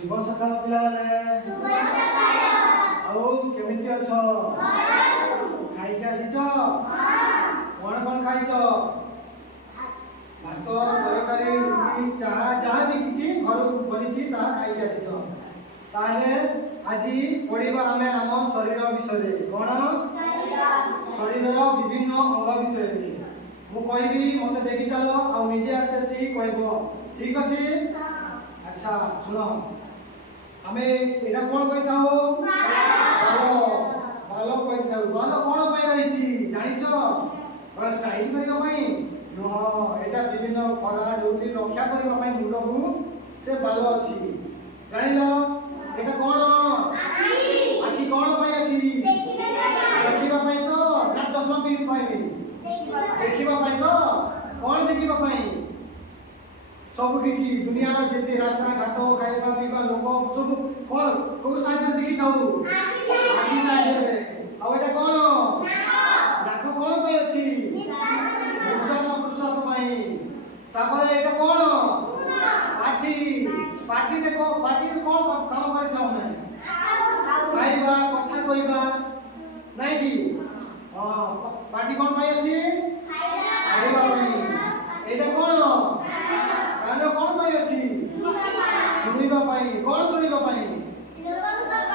शुभ सकाल पिलाने शुभ सकाल आउ केमिति अछ खाइ के आसीछ कोन कोन खाइछ भात तरकारी रुटी चाहा जहाँ भी किछि घर बनिछि ता खाइ के आसीछ ताले आजि पढिबा हमें आम शरीर विषय कोन शरीर विभिन्न अंग विषय मु कहबी मते देखि चलो आ निजे आसी कहबो ठीक अछि अच्छा सुनो हमें एटा कोन कहि थाओ बालो कहि थाओ बालो कोन पय रही छी जानि छ पर स्टाइल करियो पई न एटा विभिन्न खरा जोति रक्षा करियो पई मुंड को से बालो अछि जानिलो एटा कोन आखि कोन पय अछि देखिबा पई तो ना चश्मा पिन पाइबी देखिबा पई तो कोन देखिबा पई सब किछि दुनिया रा जेते रास्ता घाट खाइबा पीबा लोक सब कोन को साजे देखि थाउ आखि साजे रे आ एटा कोन नाक कोन पय अछि निश्वास प्रश्वास पई तापरे एटा कोन पाठी पाठी देखो पाठी में कोन काम करि थाउ नै खाइबा कथा कहिबा नै कि पाठी कोन पय अछि खाइबा पई एटा कोन कान कोन पय अछि सुनिबा पई कोन सुनिबा पई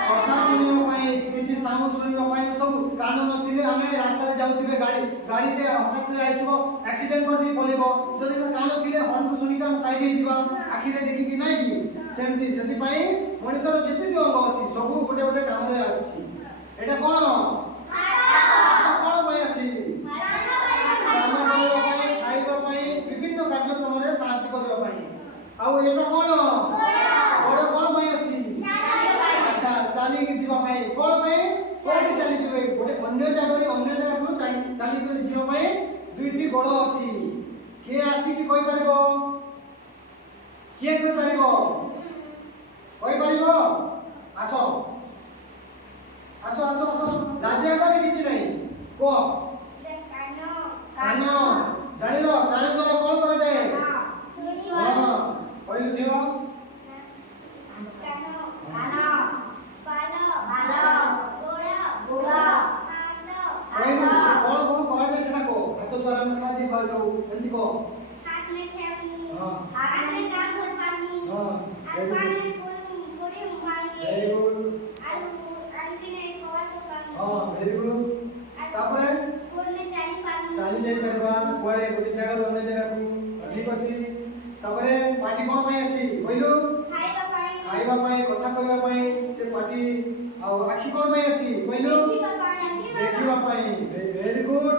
कथा सुनिबा पई किछि साउंड सुनिबा पई सब कान नथिले हमें रास्ता रे जाउथिबे गाड़ी के हठात आइसबो एक्सीडेंट कर दी पलिबो जदि से कान थिले हॉर्न सुनि के साइड हे जिबा आखि रे देखि कि नै कि सेति पई मनुष्यर जेते भी अंग अछि सब गोटे गोटे काम रे आछि एटा कोन कोन पय अछि काम करबा पई खाइबा पई विभिन्न कार्यक्रम रे साहाय्य करबा पई आउ एटा कोन बड़ कोन पय अछि अच्छा चाली के जीवा पई कोन पई कोठी चाली जीवे गोटे अन्य जगह को चाली के जीवा पई दुईटी बड़ अछि के आसी कि कहि परबो के कहि परबो कहि परबो आसो आसो आसो आसो लाजिया को किछि नै को कान जानिलो कान द्वारा कोन करे जाय हां पहिलु दियो द्वारा खा दी कर जाऊ जल्दी को हाथ में खेलनी हाथ में काम कर पानी हां पानी पूरी पानी वेरी गुड आंटी ने कवर को पानी हां वेरी गुड तापरे पूरी चाली जाई परबा कोडे गोटी जगह रो अन्य जगह को ठीक अछि तापरे पार्टी कोन पय अछि कहिलो खाइबा पई कथा कहबा पई से पार्टी आ आखि कोन पय अछि कहिलो देखिबा पई वेरी गुड